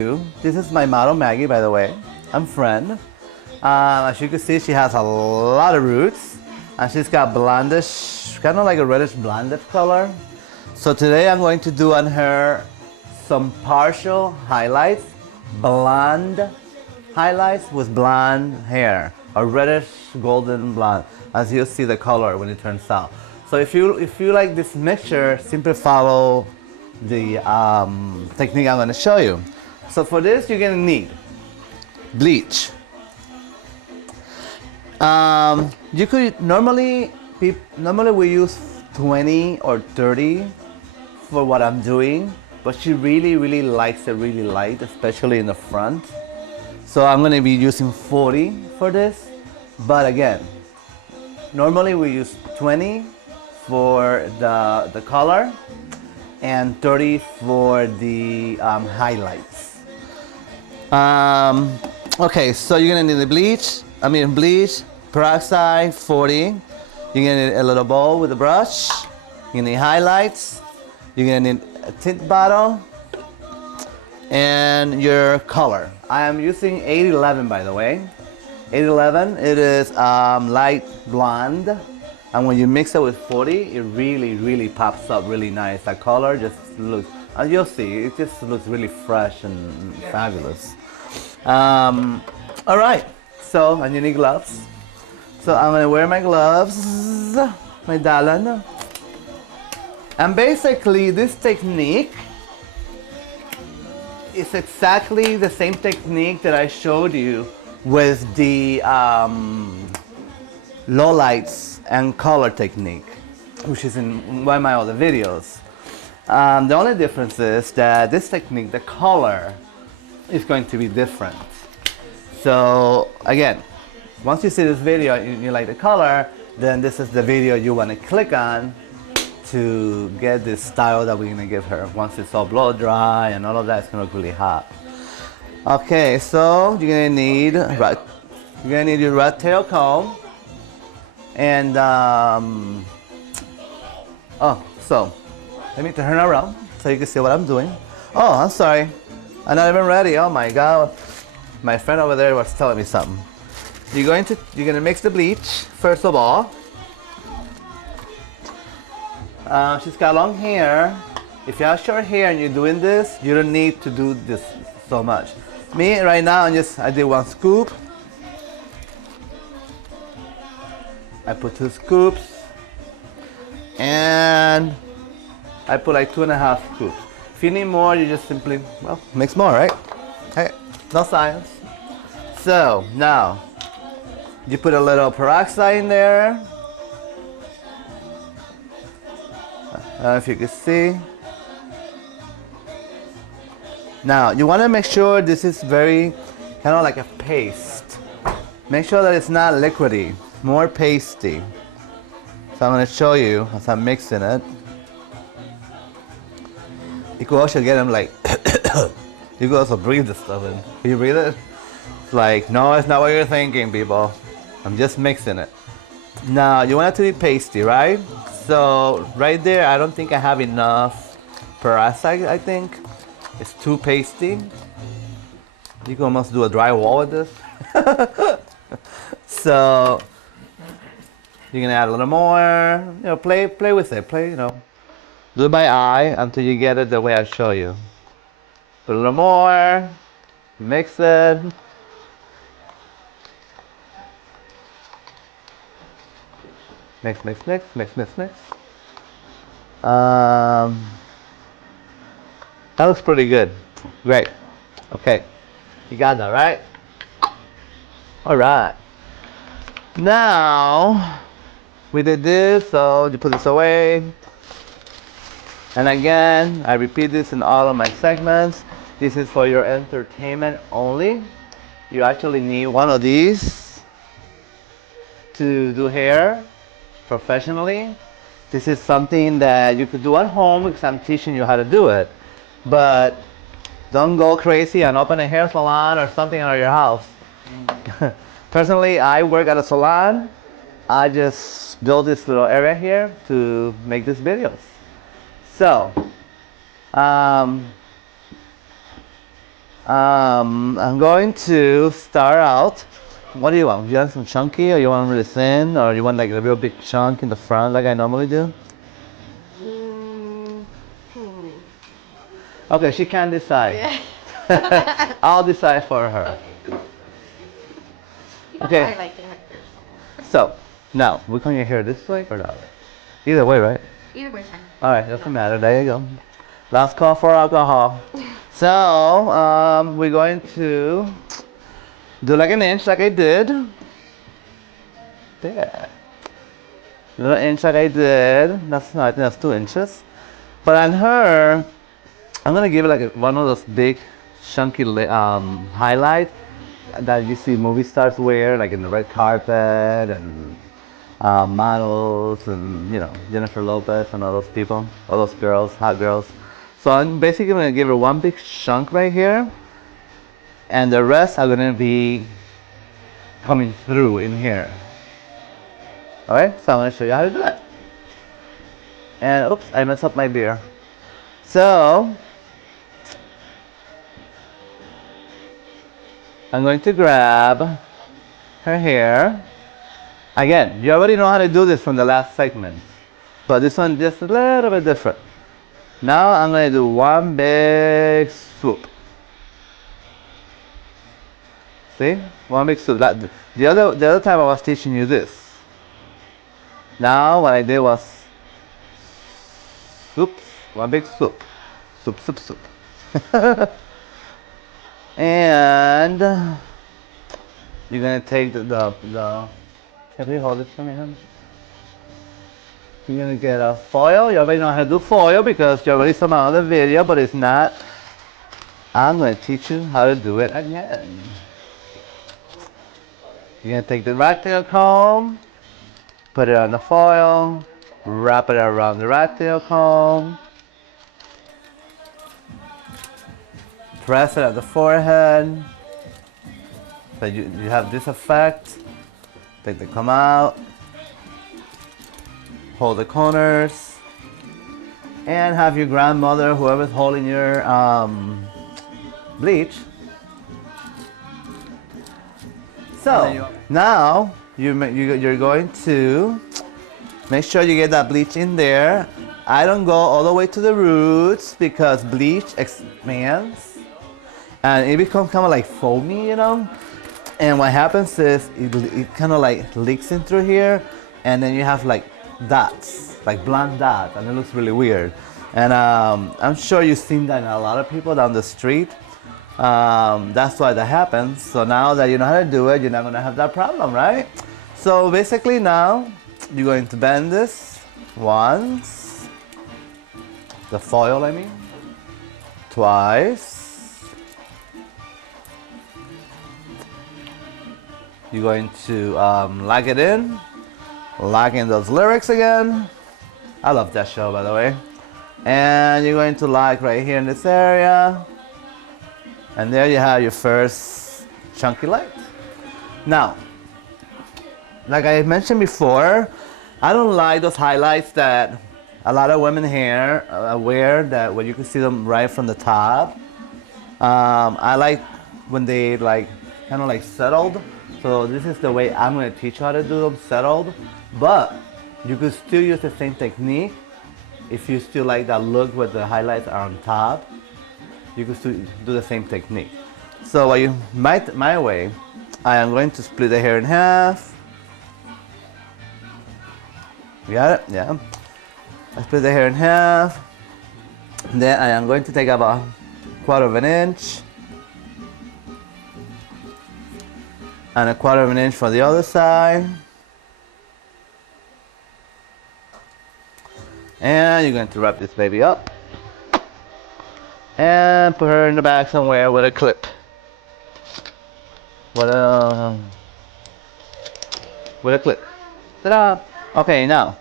This is my model Maggie, by the way. I'm friend. As you can see, she has a lot of roots, and she's got blondish, kind of like a reddish blondish color. So today I'm going to do on her some partial highlights, blonde highlights with blonde hair, a reddish golden blonde, as you'll see the color when it turns out. So if you like this mixture, simply follow the technique I'm going to show you. So for this, you're going to need bleach. You could normally we use 20 or 30 for what I'm doing, but she really likes it really light, especially in the front. So I'm going to be using 40 for this. But again, normally we use 20 for the color and 30 for the highlights. Okay, so you're gonna need the bleach, peroxide, 40. You're gonna need a little bowl with a brush. You're gonna need highlights. You're gonna need a tint bottle and your color. I am using 811, by the way. 811, it is light blonde. And when you mix it with 40, it really pops up really nice. That color just looks, and you'll see, it just looks really fresh and fabulous. All right, so, and you need gloves. So I'm gonna wear my gloves, my dalan. And basically this technique is exactly the same technique that I showed you with the low lights and color technique, which is in one of my other videos. The only difference is that this technique, the color, is going to be different. So again, once you see this video and you like the color, then this is the video you want to click on to get this style that we're going to give her. Once it's all blow dry and all of that, it's going to look really hot. Okay, so you're going to need your rat tail comb. And so let me turn around so you can see what I'm doing. Oh, I'm sorry, I'm not even ready. Oh my God, my friend over there was telling me something. You're gonna mix the bleach first of all. She's got long hair. If you have short hair and you're doing this, you don't need to do this so much. Me right now, I did 1 scoop. I put 2 scoops, and I put like 2.5 scoops. If you need more, you just simply, well, mix more, right? Hey, no science. So now, you put a little peroxide in there. I don't know if you can see. Now, you want to make sure this is very, kind of like a paste. Make sure that it's not liquidy. More pasty. So I'm going to show you as I'm mixing it. You could also get them like, you could also breathe this stuff in. Can you breathe it? It's like, no, it's not what you're thinking, people. I'm just mixing it. Now, you want it to be pasty, right? So right there, I don't think I have enough peroxide, I think. It's too pasty. You can almost do a dry wall with this. So, you're gonna add a little more, play with it, do it by eye until you get it the way I show you. Put a little more, mix it. Mix. That looks pretty good. Great. Okay, you got that, right? All right. Now, we did this, so you put this away. And again, I repeat this in all of my segments. This is for your entertainment only. You actually need one of these to do hair professionally. This is something that you could do at home because I'm teaching you how to do it. But don't go crazy and open a hair salon or something at your house. Personally, I work at a salon. I just built this little area here to make these videos. So, I'm going to start out. What do you want? You want some chunky, or you want really thin, or you want like a real big chunk in the front, like I normally do? Mm, hmm. Okay, she can't decide. Yeah. I'll decide for her. Okay. I like that. So now, we're going to hear this way or that way? Either way, right? Either way, fine. All right, doesn't matter. There you go. Last call for alcohol. So we're going to do like an inch, like I did. There. Little inch like I did. That's not. I think that's 2 inches. But on her, I'm gonna give it like one of those big, chunky highlight that you see movie stars wear, like in the red carpet and models and Jennifer Lopez and all those people, all those girls, hot girls. So I'm basically gonna give her one big chunk right here, and the rest are gonna be coming through in here. All right, so I'm gonna show you how to do that. And oops, I messed up my beer. So I'm going to grab her hair. Again, you already know how to do this from the last segment, but this one just a little bit different. Now I'm going to do one big swoop. See? One big swoop. The other time I was teaching you this. Now what I did was swoop, one big swoop. Swoop, swoop, swoop. And you're going to take can you hold this for me, honey? You're gonna get a foil. You already know how to do foil because you already saw my other video, but it's not. I'm gonna teach you how to do it again. You're gonna take the rat tail comb, put it on the foil, wrap it around the rat tail comb, press it at the forehead, so you have this effect. Take the comb out, hold the corners, and have your grandmother, whoever's holding your bleach. So now you're going to make sure you get that bleach in there. I don't go all the way to the roots because bleach expands and it becomes kind of like foamy, And what happens is it kind of like leaks in through here, and then you have like dots, like blonde dots, and it looks really weird. And I'm sure you've seen that in a lot of people down the street. That's why that happens. So now that you know how to do it, you're not gonna have that problem, right? So basically now you're going to bend this once, the foil I mean, twice. You're going to lock it in, lock in those lyrics again. I love that show, by the way. And you're going to lock right here in this area. And there you have your first chunky light. Now, like I mentioned before, I don't like those highlights that a lot of women here wear, that where you can see them right from the top. I like when they kind of like settled. So this is the way I'm going to teach you how to do them settled. But you could still use the same technique if you still like that look where the highlights are on top. You could still do the same technique. So my way, I am going to split the hair in half. You got it? Yeah. I split the hair in half. Then I am going to take about 1/4 inch. And 1/4 inch for the other side. And you're going to wrap this baby up. And put her in the back somewhere with a clip. With a clip. Ta-da! Okay, now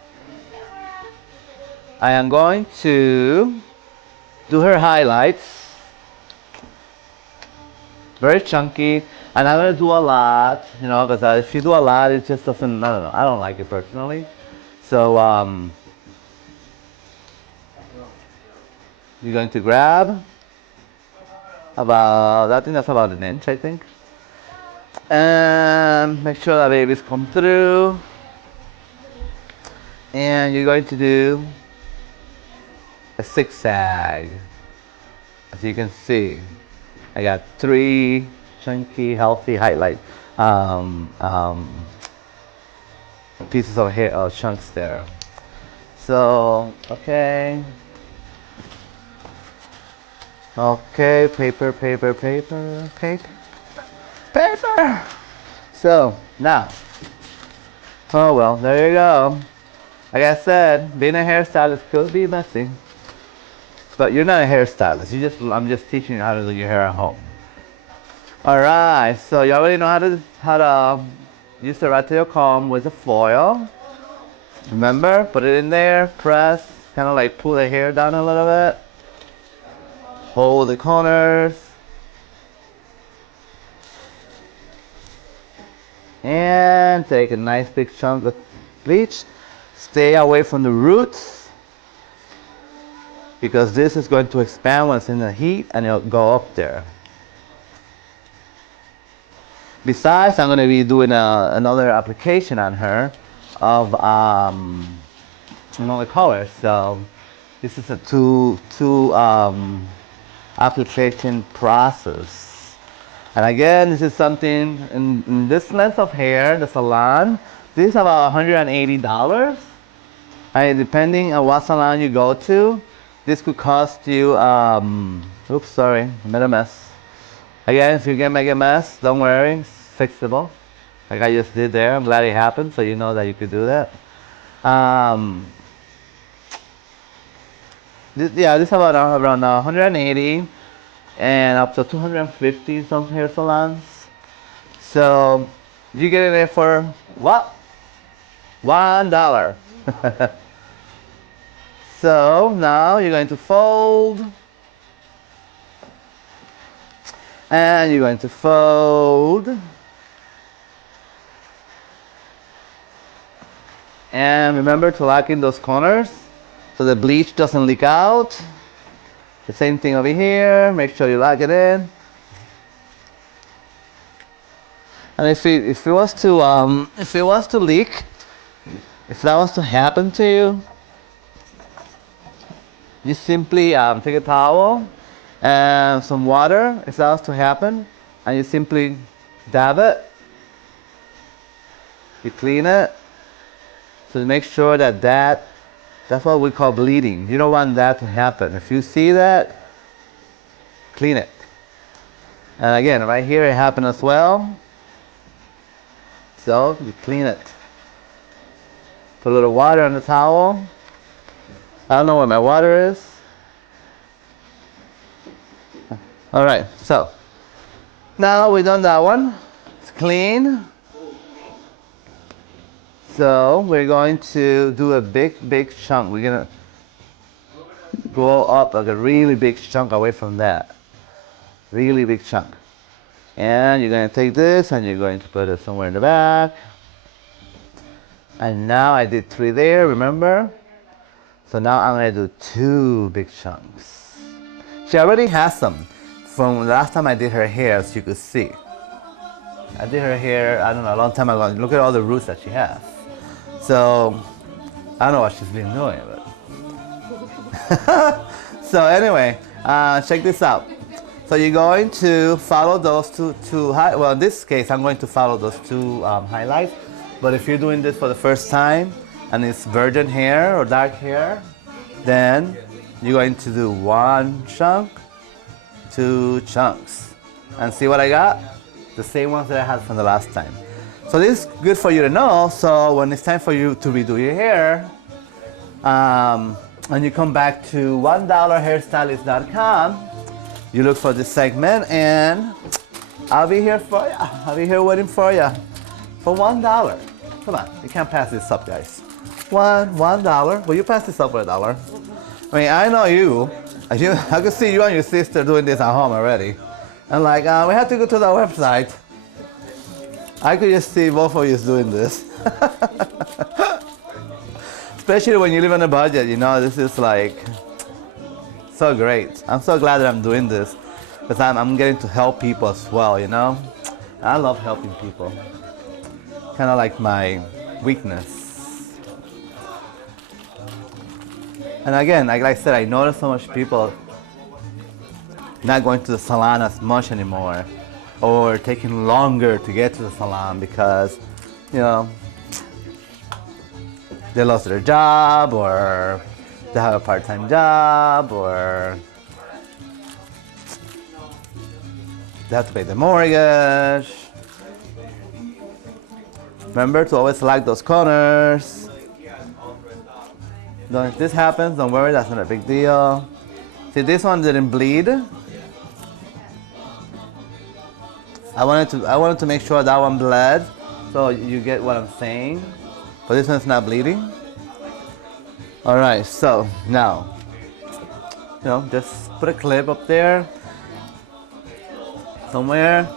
I am going to do her highlights. Very chunky, and I'm gonna do a lot, because if you do a lot, it just doesn't. I don't know. I don't like it personally. So you're going to grab about, I think that's about an inch, I think. And make sure that babies come through. And you're going to do a zigzag. As you can see, I got 3 chunky, healthy highlight pieces of hair or chunks there. So, okay. Okay, paper. So, now. Oh well, there you go. Like I said, being a hairstylist could be messy. But you're not a hairstylist. I'm just teaching you how to do your hair at home. Alright, so you already know how to use the rat tail comb with the foil. Remember, put it in there, press, kind of like pull the hair down a little bit. Hold the corners. And take a nice big chunk of bleach. Stay away from the roots, because this is going to expand when it's in the heat and it'll go up there. Besides, I'm going to be doing another application on her of another color. So this is a two application process. And again, this is something in this length of hair, the salon. This is about $180. And depending on what salon you go to, this could cost you, oops, sorry, I made a mess. Again, if you make a mess, don't worry, it's fixable. Like I just did there. I'm glad it happened, so you know that you could do that. This is about around 180 and up to 250 some hair salons. So you get it there for what? $1. So now you're going to fold, and you're going to fold, and remember to lock in those corners so the bleach doesn't leak out. The same thing over here, make sure you lock it in. And if it was to leak, if that was to happen to you, you simply take a towel and some water, if that was to happen, and you simply dab it. You clean it. So make sure that's what we call bleeding. You don't want that to happen. If you see that, clean it. And again, right here it happened as well. So you clean it. Put a little water on the towel. I don't know where my water is. All right, so now we've done that one. It's clean. So we're going to do a big chunk. We're gonna go up like a really big chunk away from that. Really big chunk. And you're gonna take this and you're going to put it somewhere in the back. And now I did 3 there, remember? So now I'm gonna do 2 big chunks. She already has some from the last time I did her hair, as you could see. I did her hair, I don't know, a long time ago. Look at all the roots that she has. So I don't know what she's been doing, but so anyway, check this out. So you're going to follow those two well, in this case, I'm going to follow those 2 highlights. But if you're doing this for the first time and it's virgin hair or dark hair, then you're going to do 1 chunk, 2 chunks. And see what I got? The same ones that I had from the last time. So this is good for you to know. So when it's time for you to redo your hair, and you come back to $1hairstylist.com, you look for this segment, and I'll be here for you. I'll be here waiting for you for $1. Come on, you can't pass this up, guys. $1. Will you pass this up for $1? I mean, I know you. I can see you and your sister doing this at home already. And like, we have to go to the website. I could just see both of you doing this. Especially when you live on a budget, you know, this is like so great. I'm so glad that I'm doing this. because I'm getting to help people as well, you know. I love helping people. Kind of like my weakness. And again, like I said, I notice so much people not going to the salon as much anymore, or taking longer to get to the salon because, you know, they lost their job, or they have a part-time job, or they have to pay the mortgage. Remember to always select those corners. If this happens, don't worry, that's not a big deal. See, this one didn't bleed. I wanted to make sure that one bled, so you get what I'm saying. But this one's not bleeding. All right, so now, you know, just put a clip up there somewhere.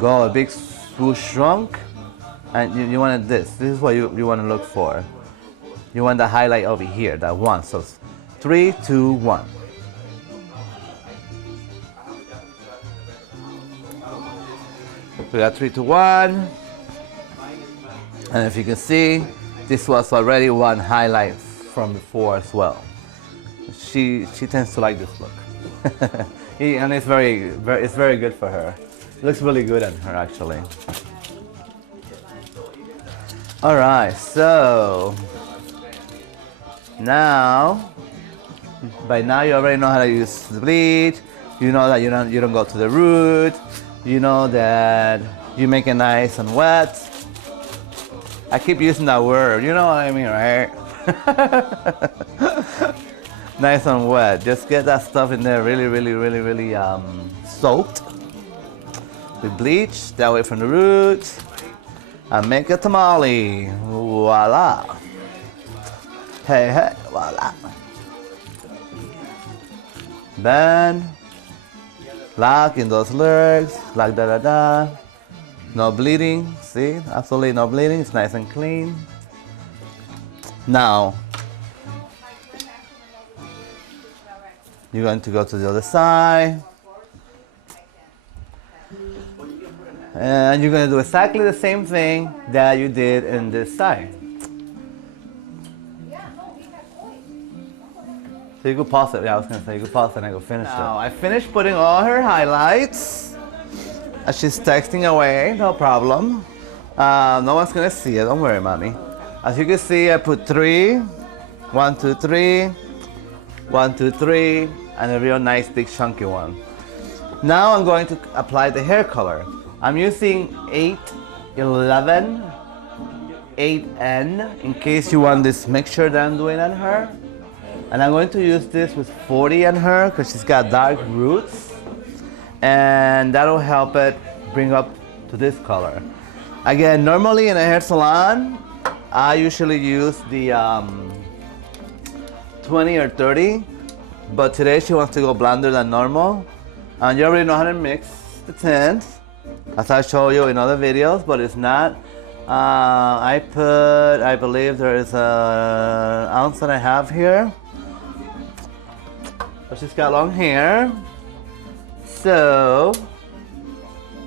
Go a big swoosh shrunk, and you wanted this. This is what you want to look for. You want the highlight over here, that one. So 3, 2, 1. We got 3, 2, 1. And if you can see, this was already one highlight from before as well. She tends to like this look. And it's very good for her. It looks really good on her actually. All right, so now, by now you already know how to use the bleach. You know that you don't go to the root. You know that you make it nice and wet. I keep using that word, you know what I mean, right? Nice and wet. Just get that stuff in there really soaked with bleach, that way from the roots, and make a tamale. Voila. Hey, voila. Bend, lock in those legs, like da. No bleeding, see? Absolutely no bleeding, it's nice and clean. Now, you're going to go to the other side. And you're going to do exactly the same thing that you did in this side. So you could pause it. Yeah, I was going to say you could pause it and I could finish it. Now, I finished putting all her highlights. She's texting away, no problem. No one's going to see it. Don't worry, mommy. As you can see, I put 3. 1, 2, 3. 1, 2, 3. And a real nice big chunky one. Now I'm going to apply the hair color. I'm using 811, 8N, in case you want this mixture that I'm doing on her. And I'm going to use this with 40 on her because she's got dark roots. And that'll help it bring up to this color. Again, normally in a hair salon, I usually use the 20 or 30. But today she wants to go blonder than normal. And you already know how to mix the tints, as I show you in other videos, but it's not. I believe there is an ounce that I have here. But she's got long hair. So,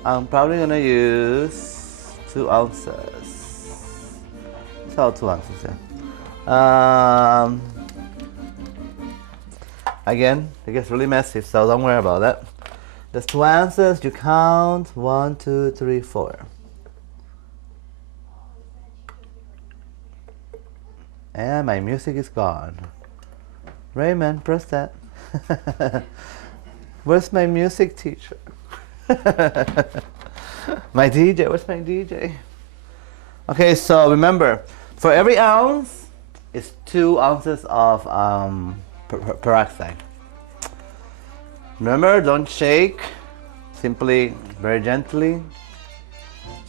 I'm probably gonna use 2 ounces. So 2 ounces, yeah. Again, it gets really messy, so don't worry about that. There's 2 ounces, you count 1, 2, 3, 4. And my music is gone. Raymond, press that. Where's my music teacher? My DJ, where's my DJ? Okay, so remember, for every ounce, it's 2 ounces of peroxide. Remember, don't shake. Simply, very gently.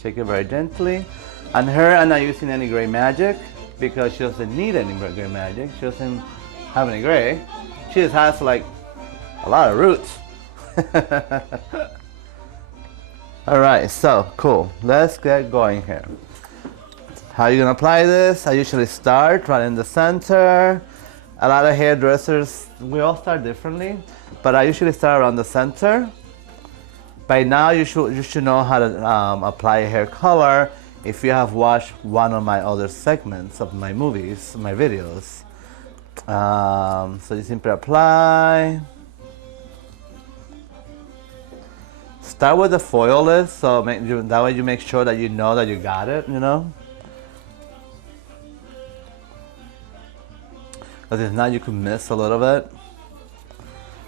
Shake it very gently. And her, I'm not using any gray magic because she doesn't need any gray magic. She doesn't have any gray. She just has like a lot of roots. Alright, so cool. Let's get going here. How are you gonna apply this? I usually start right in the center. A lot of hairdressers, we all start differently, but I usually start around the center By now, you should know how to apply hair color if you have watched one of my other segments of my movies, my videos. So you simply apply. Start with the foil list, so that way you make sure that you know that you got it, you know? Because if not, you could miss a little bit.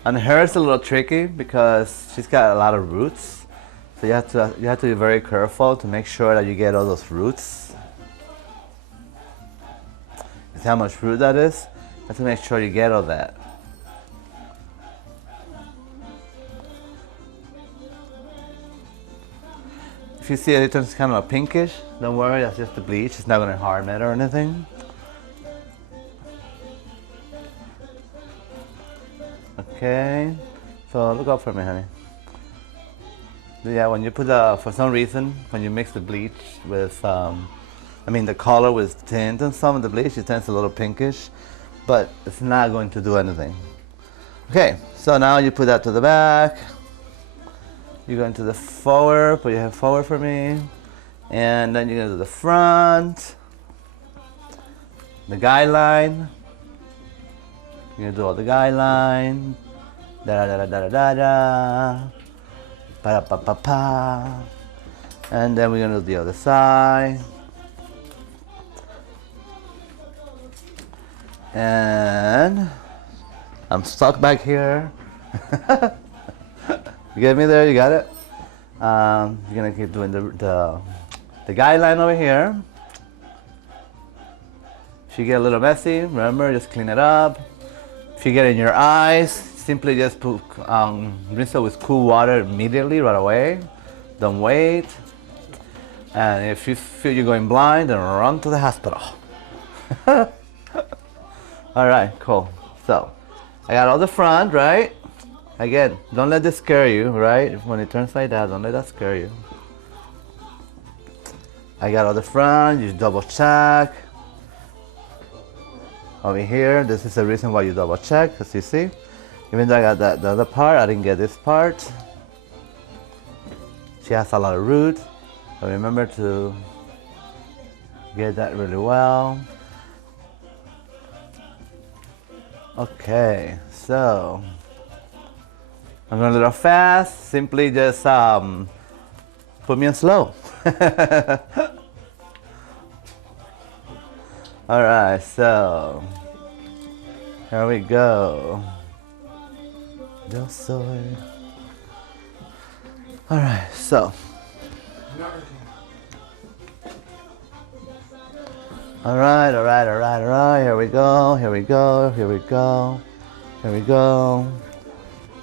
And her is a little tricky because she's got a lot of roots. So you have to be very careful to make sure that you get all those roots. See how much root that is? You have to make sure you get all that. If you see it turns kind of pinkish, don't worry, that's just the bleach. It's not going to harm it or anything. Okay, so look out for me, honey. Yeah, when you put for some reason, when you mix the bleach with, the color with tint and some of the bleach, it turns a little pinkish, but it's not going to do anything. Okay, so now you put that to the back. You go into the forward, put your head forward for me, and then you go to the front, the guideline. You're gonna do all the guideline. Da da da da da da. Pa pa pa pa. And then we're gonna do the other side. And I'm stuck back here. You get me there? You got it? You're gonna keep doing the guideline over here. If you get a little messy, remember, just clean it up. If you get in your eyes, simply just put, rinse it with cool water immediately, right away. Don't wait. And if you feel you're going blind, then run to the hospital. All right, cool. So, I got all the front, right? Again, don't let this scare you, right? When it turns like that, don't let that scare you. I got all the front, you double check. Over here, this is the reason why you double check, as you see. Even though I got the other part, I didn't get this part. She has a lot of root, so remember to get that really well. Okay, so I'm going a little fast. Simply just put me on slow. All right, so here we go. Yo soy. All right, so. All right. Here we go. Here we go.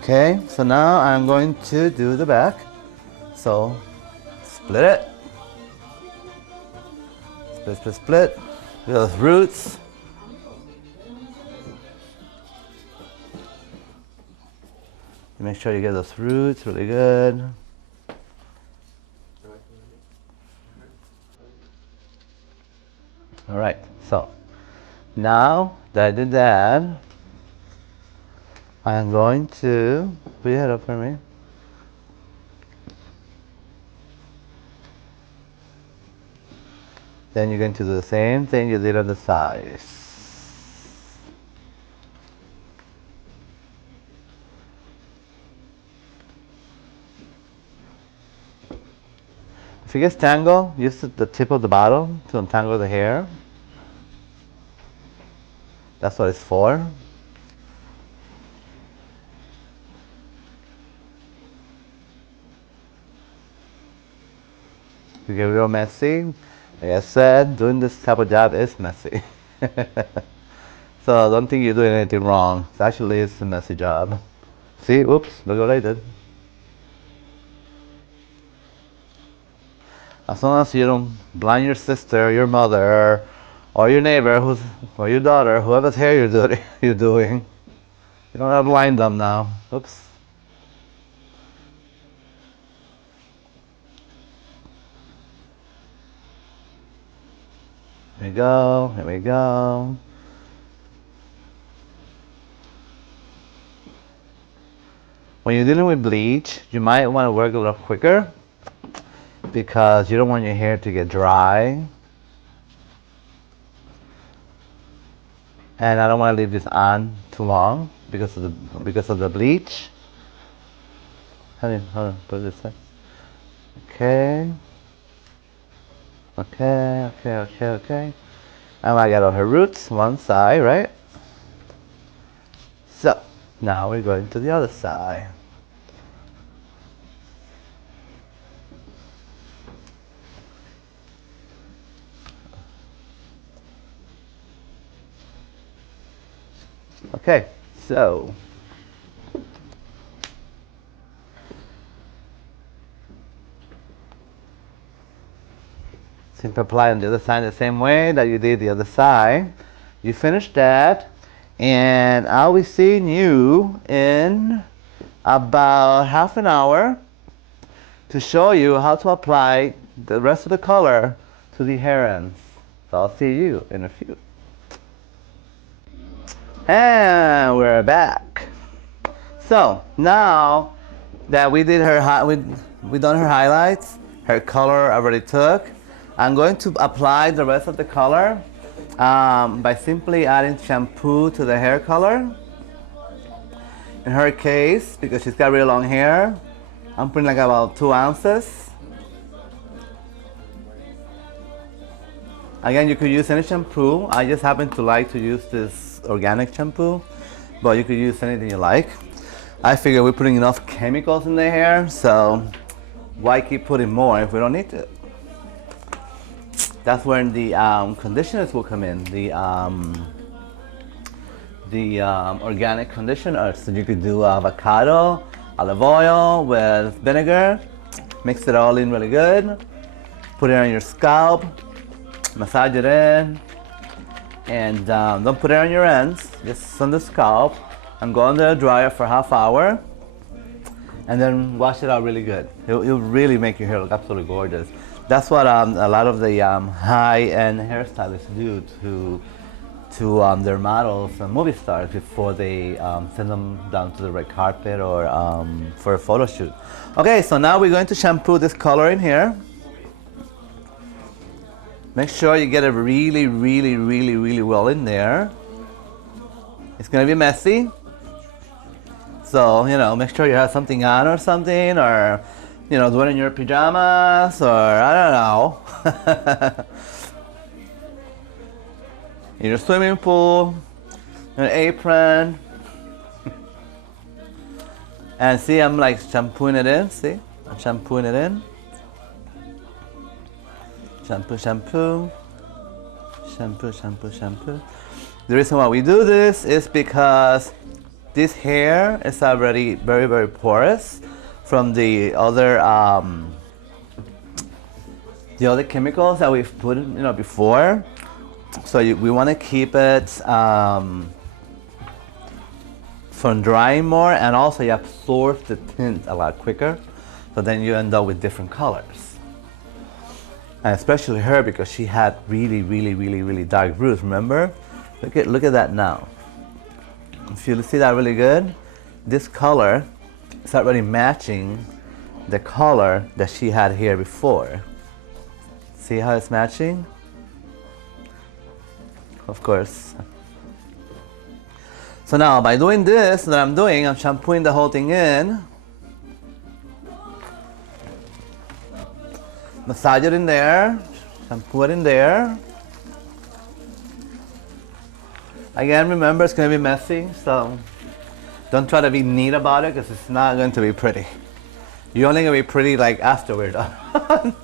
Okay, so now I'm going to do the back. So, split it. Split. Those roots. Make sure you get those roots really good. All right, so now that I did that, I'm going to put your head up for me. Then you're going to do the same thing you did on the sides. If it gets tangled, use the tip of the bottle to untangle the hair. That's what it's for. If you get real messy, like I said, doing this type of job is messy. So don't think you're doing anything wrong. It actually is a messy job. See, oops, look what I did. As long as you don't blind your sister, your mother, or your neighbor, or your daughter, whoever's hair you're doing, you don't have to blind them now. Oops. Here we go. when you're dealing with bleach, you might want to work a little quicker because you don't want your hair to get dry. And I don't want to leave this on too long because of the bleach. Hold on, put this side. Okay. Okay. And I got all her roots, one side, right? So, now we're going to the other side. Okay, so simply apply on the other side the same way that you did the other side. You finish that, and I'll be seeing you in about half an hour to show you how to apply the rest of the color to the hair ends. So I'll see you in a few. And we're back. So now that we did we done her highlights, her color already took, I'm going to apply the rest of the color by simply adding shampoo to the hair color. In her case, because she's got really long hair, I'm putting like about 2 ounces. Again, you could use any shampoo. I just happen to like to use this organic shampoo, but you could use anything you like. I figure we're putting enough chemicals in the hair, so why keep putting more if we don't need to? That's when the conditioners will come in. The organic conditioner. So you could do avocado, olive oil with vinegar, mix it all in really good, put it on your scalp, massage it in, and don't put it on your ends, just on the scalp, and go under the dryer for half hour, and then wash it out really good. It'll really make your hair look absolutely gorgeous. That's what a lot of the high-end hairstylists do to their models and movie stars before they send them down to the red carpet or for a photo shoot. Okay, so now we're going to shampoo this color in here. Make sure you get it really well in there. It's gonna be messy. So, you know, make sure you have something on or something, or, you know, do it in your pajamas, or I don't know. In your swimming pool, an apron. And see, I'm like shampooing it in, see? I'm shampooing it in. Shampoo. The reason why we do this is because this hair is already very porous from the other chemicals that we've put in, you know, before. So we want to keep it from drying more, and also you absorb the tint a lot quicker. So then you end up with different colors. And especially her, because she had really dark roots. Remember? Look at that now. If you see that really good, this color is already matching the color that she had here before. See how it's matching? Of course. So now by doing this that I'm shampooing the whole thing in. Massage it in there, shampoo it in there. Again, remember, it's going to be messy, so don't try to be neat about it, because it's not going to be pretty. You're only going to be pretty like after we're done.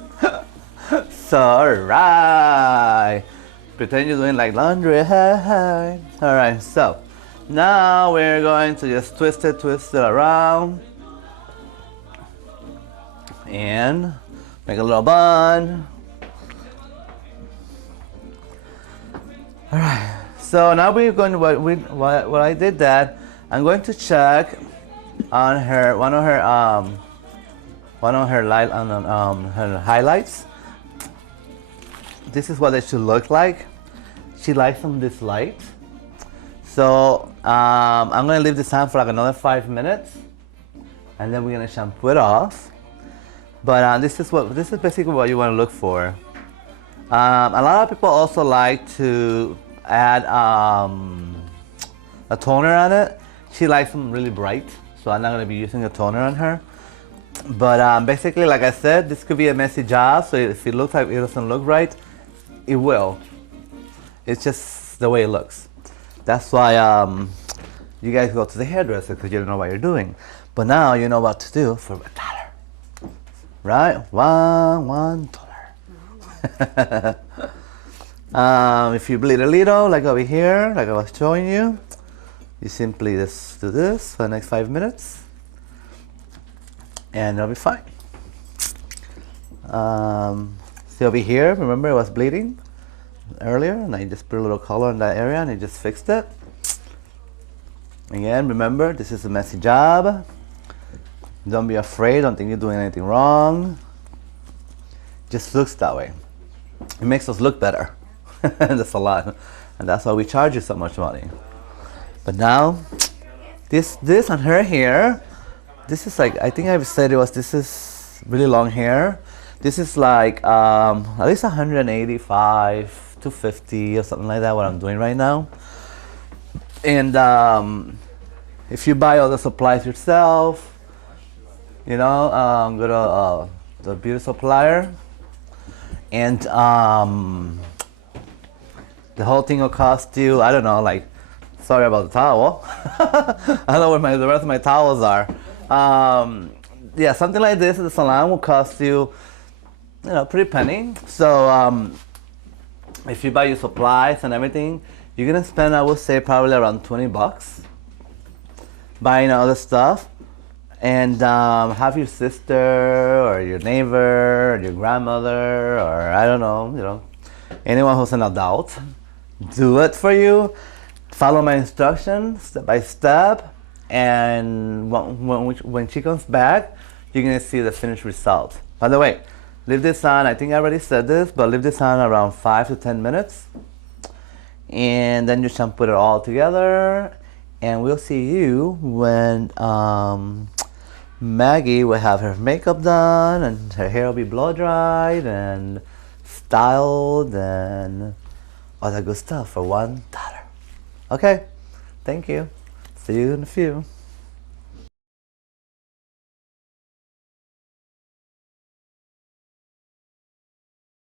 So, alright. Pretend you're doing like laundry. Alright, so now we're going to just twist it around. And make a little bun. All right. So now we're going to what I did that I'm going to check on her one of her highlights. This is what it should look like. She likes them this light. So I'm going to leave this on for like another 5 minutes. and then we're gonna shampoo it off. But this is basically what you want to look for. A lot of people also like to add a toner on it. She likes them really bright, so I'm not gonna be using a toner on her. But basically, like I said, this could be a messy job. So if it looks like it doesn't look right, it will. It's just the way it looks. That's why you guys go to the hairdresser, because you don't know what you're doing. But now you know what to do for $1. Right? $1. If you bleed a little, like over here, like I was showing you, you simply just do this for the next 5 minutes, and it'll be fine. See over here, remember it was bleeding earlier, and I just put a little color in that area, and it just fixed it. Again, remember, this is a messy job. Don't be afraid, don't think you're doing anything wrong. Just looks that way. It makes us look better. That's a lot. And that's why we charge you so much money. But now, this on her hair, this is like, I think I've said this is really long hair. This is like at least 185 to 50 or something like that, what I'm doing right now. And if you buy all the supplies yourself, you know, go to the beauty supplier, and the whole thing will cost you, I don't know, like, sorry about the towel. I don't know where the rest of my towels are. Yeah, something like this at the salon will cost you, you know, pretty penny. So if you buy your supplies and everything, you're gonna spend, I would say, probably around $20 buying all the stuff. And have your sister or your neighbor or your grandmother, or I don't know, you know, anyone who's an adult, do it for you. Follow my instructions step by step, and when she comes back, you're gonna see the finished result. By the way, leave this on, I think I already said this, but leave this on around 5 to 10 minutes. And then you shampoo it all together, and we'll see you when Maggie will have her makeup done, and her hair will be blow dried and styled and all that good stuff for $1. Okay, thank you. See you in a few.